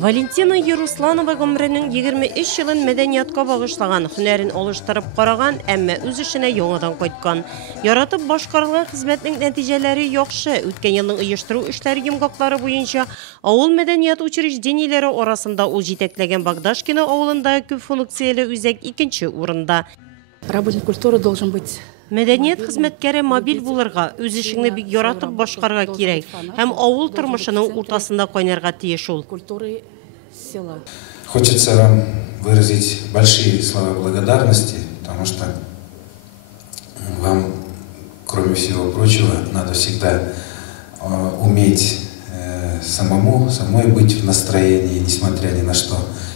Валентина Ярусланова гомренең 23 елын мәдәниятка багышлаган, һөнәрен алыштырып караган, әмма үз эшенә яңадан кайткан. Яратып башкарылган хезмәтнең нәтиҗәләре яхшы. Үткән елның оештыру эшләре йомгаклары буенча авыл мәдәният учреждениеләре арасында ул җитәкләгән Багдашкино авылында күп функцияле үзәк 2нче урында. Работник культуры должен быть. Мәдәният хезмәткәре мобиль булырга, үз эшеңне бик яратып башкарга кирәк, һәм авыл тормышының уртасында кайнарга тиеш ул. Хочется вам выразить большие слова благодарности, потому что вам, кроме всего прочего, надо всегда уметь самой быть в настроении, несмотря ни на что,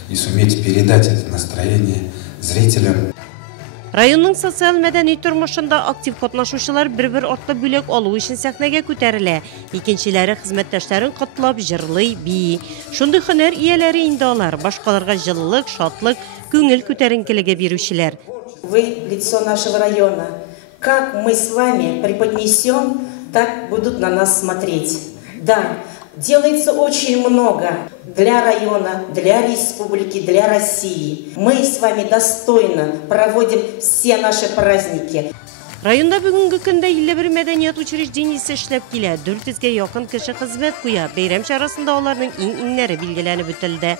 и суметь передать это настроение зрителям. Районның социаль мәдәни тормышында актив катнашучылар бер-бер артлы бүләк алу өчен сәхнәгә күтәрелә. Икенчеләре хезмәттәшләрен котлап, җырлый, бии. Шундый һөнәр ияләре инде алар, башкаларга җылылык, шатлык, күңел күтәренкелеге бирүчеләр. Вы лицо нашего района. Как мы с вами преподнесем, так будут на нас смотреть. Да, делается очень много для района, для республики, для России. Мы с вами достойно проводим все наши праздники. Районда бүгенге көндә 51 мәдәният учреждениесе эшләп килә. 400-гә якын кеше хезмәт куя. Бәйрәм чарасында аларның иң-иңнәре билгеләнеп үтелде.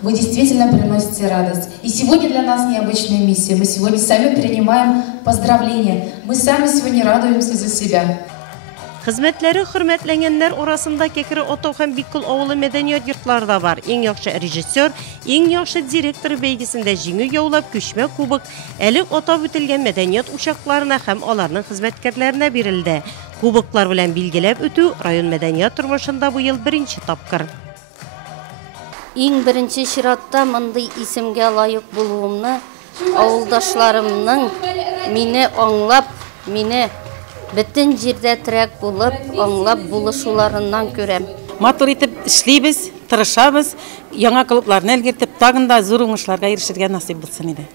Вы действительно приносите радость. И сегодня для нас необычная миссия. Мы сегодня сами принимаем поздравления. Мы сами сегодня радуемся за себя. Хезмәтләре хөрмәтләнгәннәр арасында Кәкре Ото һәм Биккүл авылы мәдәният йортлары да бар. Иң яхшы режиссер, иң яхшы директор бәйгесендә җиңү яулап күчмә кубок әле атап үтелгән мәдәният учакларына һәм аларның хезмәткәрләренә бирелде. Кубоклар белән билгеләп үтү район мәдәният тормышында бу ел беренче тапкыр. Иң беренче чиратта мондый исемгә лаек булуымны авылдашларымның мине аңлап, мине бөтен җирдә трәк булып, аңлап булышуларыннан күрәм. Матур итеп эшлибез, тырышабыз, яңа клубларны элгертеп, тагын да зур уңышларга ирешергә насыйп булсын иде.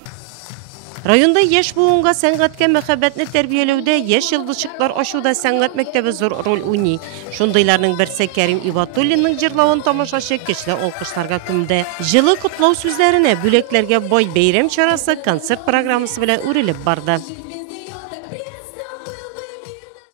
Районда яшь буынга сәнгатькә мәхәббәтне тәрбияләүдә, яшь йолдызчыклар ачуда сәнгать мәктәбе зур роль уйный. Шундыйларның берсе Кәрим Ибатуллинның җырлавын тамашачы көчле алкышларга күмде. Җылы котлау сүзләренә, бүләкләргә бай бәйрәм чарасы концерт программасы белән үрелеп барды.